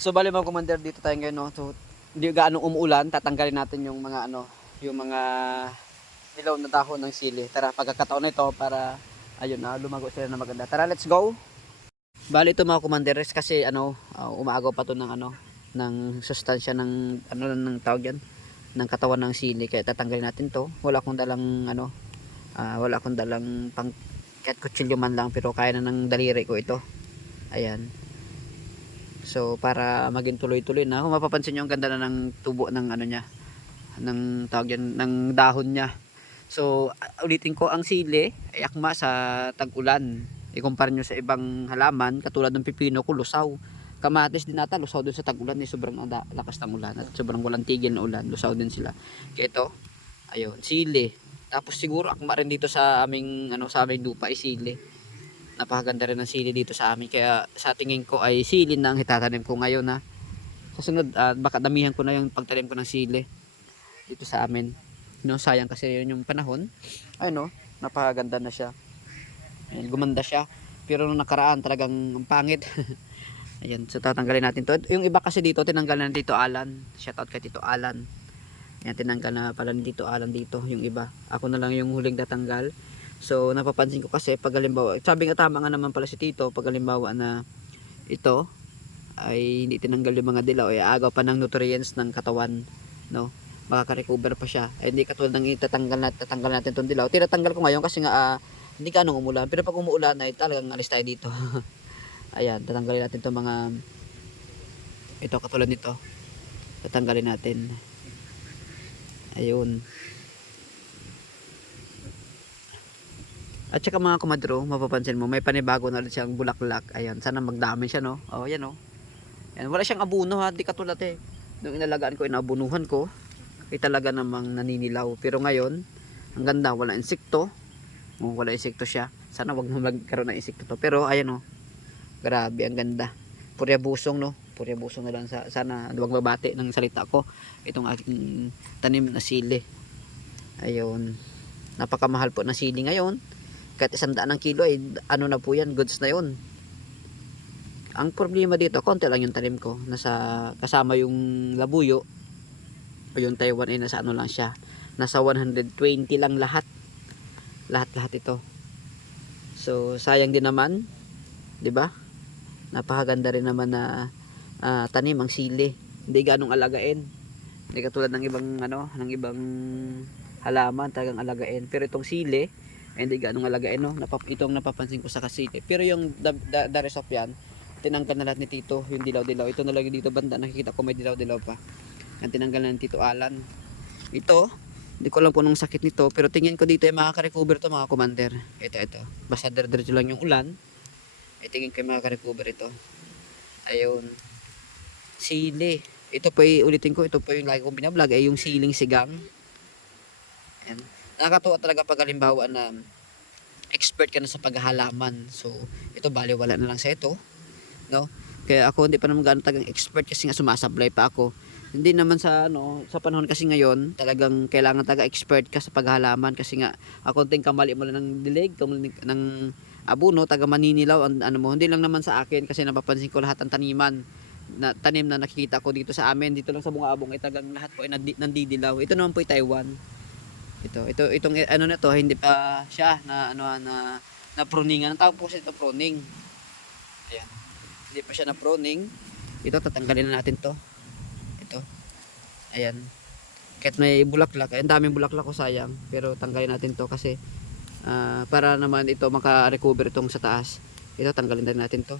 So bali mga commander, dito tayo ngayon, no. So hindi gaano umuulan, tatanggalin natin yung mga yung mga dilaw na dahon ng sili. Tara, pagkakataon na ito para ayun na lumago sila na maganda. Tara, let's go. Bali ito mga commanderes kasi umaagaw pa to ng ng sustansya ng ng tawag yan, ng katawan ng sili, kaya tatanggalin natin to. Wala akong dalang wala akong dalang pang kahit kutsilyo man lang, pero kaya na ng daliri ko ito. Ayan. So para maging tuloy-tuloy na, kung mapapansin nyo ang ganda na ng tubo ng niya, ng tawag yan, ng dahon niya. So ulitin ko, ang sili ay akma sa tag-ulan. Ikumpara nyo sa ibang halaman katulad ng pipino ko, lusaw. Kamatis din nata, lusaw din sa tag-ulan, sobrang lakas ng ulan at sobrang walang tigil na ulan, lusaw din sila. Kaya ito, ayun, sili. Tapos siguro akma rin dito sa aming sa aming lupa ay sili. Napakaganda rin ng sili dito sa amin, kaya sa tingin ko ay sili na ang itatanim ko ngayon na. Sa sunod baka damihan ko na yung pagtanim ko ng sili dito sa amin. Sayang kasi yun yung panahon. Ay napakaganda na siya. Ayan, gumanda siya. Pero nung nakaraan talagang ang pangit. Ayan, so tatanggalin natin to. Yung iba kasi dito tinanggal na Tito Alan. Shout out kay Tito Alan. Ayan, tinanggal na pala ni Tito Alan dito yung iba. Ako na lang yung huling tatanggal. So napapansin ko kasi pag halimbawa, sabi nga tama nga naman pala si Tito, pag halimbawa na ito ay hindi tinanggal yung mga dilaw, ay agaw pa ng nutrients ng katawan, no? Makaka-recover pa siya. Ay hindi katulad ng tatanggal natin tong dilaw. Tinatanggal ko ngayon kasi nga hindi ganong umulan. Pero pag umuulan ay talagang alis tayo dito. Ayan, tatanggalin natin tong mga ito katulad nito. Tatanggalin natin. Ayun. At saka mga kumadro, mapapansin mo, may panibago na ulit siyang bulaklak. Ayan, sana magdami siya, no? Oh, yan, oh. Ayan, wala siyang abuno, ha? Di katulad nung inalagaan ko, inaabunuhan ko, ay talaga namang naninilaw. Pero ngayon, ang ganda, wala insekto. Oh, wala insekto siya. Sana wag na magkaroon ng insekto to. Pero, ayan, oh. Grabe, ang ganda. Purya busong, no? Purya busong na lang. Sana wag mabati ng salita ko. Itong aking tanim na sili. Ayun. Napakamahal po ng sili ngayon. Kahit 100 ang kilo ay na po yan, goods na yun. Ang problema dito, konti lang yung tanim ko, kasama yung labuyo o yung Taiwan ay nasa lang siya, nasa 120 lang lahat ito. So sayang din naman, 'di ba? Napakaganda rin naman na tanim ang sili, hindi ganong alagain, hindi katulad ng ibang ng ibang halaman talagang alagain. Pero itong sili hindi ganong alagain, no? Itong napapansin ko sa kasili. Pero yung the rest of yan, tinanggal na lahat ni Tito, yung dilaw-dilaw. Ito na lang dito banda, nakikita ko may dilaw-dilaw pa. Yan tinanggal na ni Tito Alan. Ito, hindi ko alam kung anong sakit nito, pero tingin ko dito ay makaka-recover to mga commander. Ito. Basta diretso lang yung ulan, ay tingin ko ay makaka-recover ito. Ayun. Sili. Ito po ulitin ko, ito po yung lagi kong binablog, ay yung siling sigang. Ayan. Nakakatuwa talaga pag halimbawa na expert ka na sa paghahalaman. So, ito baliwala na lang sa ito, no? Kaya ako hindi pa naman gaano tagang expert kasi nga sumasablay pa ako. Hindi naman sa sa panahon kasi ngayon, talagang kailangan taga-expert ka sa paghahalaman kasi nga ako ting kamali mo lang ng dilig, kamali ng abuno, taga maninilaw ang mo. Hindi lang naman sa akin kasi napapansin ko lahat ng tanim na nakikita ko dito sa amin, dito lang sa Bungabong ay tagang lahat po ay nandidilaw. Ito naman po ay Taiwan. Itong na to, hindi pa siya na pruningan. Ang tawag po sa ito pruning. Ayan. Hindi pa siya na pruning. Ito tatanggalin na natin to. Ito. Ayan. Kahit may bulaklak, ang daming bulaklak ko sayang, pero tanggalin natin to kasi para naman ito maka-recover itong sa taas. Ito tanggalin din natin to.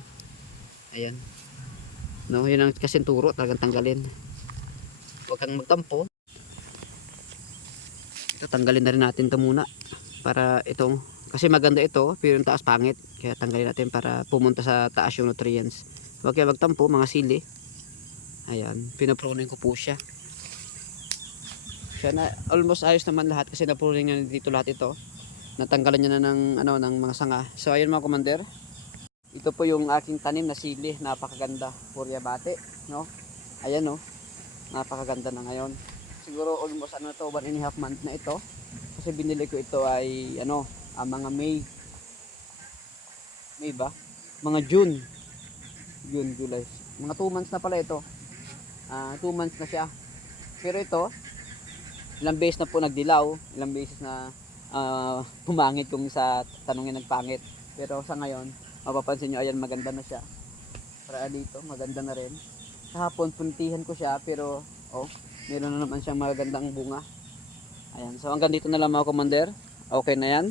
Ayan. No, yun ang kasi turo, talagang tanggalin. Huwag kang magtampo. Ito tanggalin na rin natin to muna para itong, kasi maganda ito pero yung taas pangit, kaya tanggalin natin para pumunta sa taas yung nutrients. Huwag kayo magtampo mga sili. Ayan, pinapruning ko po siya na almost ayos naman lahat kasi napruning na dito lahat ito. Natanggalan niya na ng mga sanga. So ayun mga commander, ito po yung aking tanim na sili, napakaganda, purya bate, no? Ayan, no, napakaganda na ngayon. Siguro almost 1.5 month na ito kasi binili ko ito ay mga May ba, mga June, July, Mga 2 months na pala ito. 2 months na siya. Pero ito, ilang beses na po nagdilaw, ilang beses na pumangit kung sa tanongin nagpangit. Pero sa ngayon, mapapansin nyo, ayan, maganda na siya. Para dito, maganda na rin. Kahapon, puntihan ko siya, pero, meron na naman siyang magandang bunga. Ayan, so hanggang dito na lang mga commander. Okay na yan.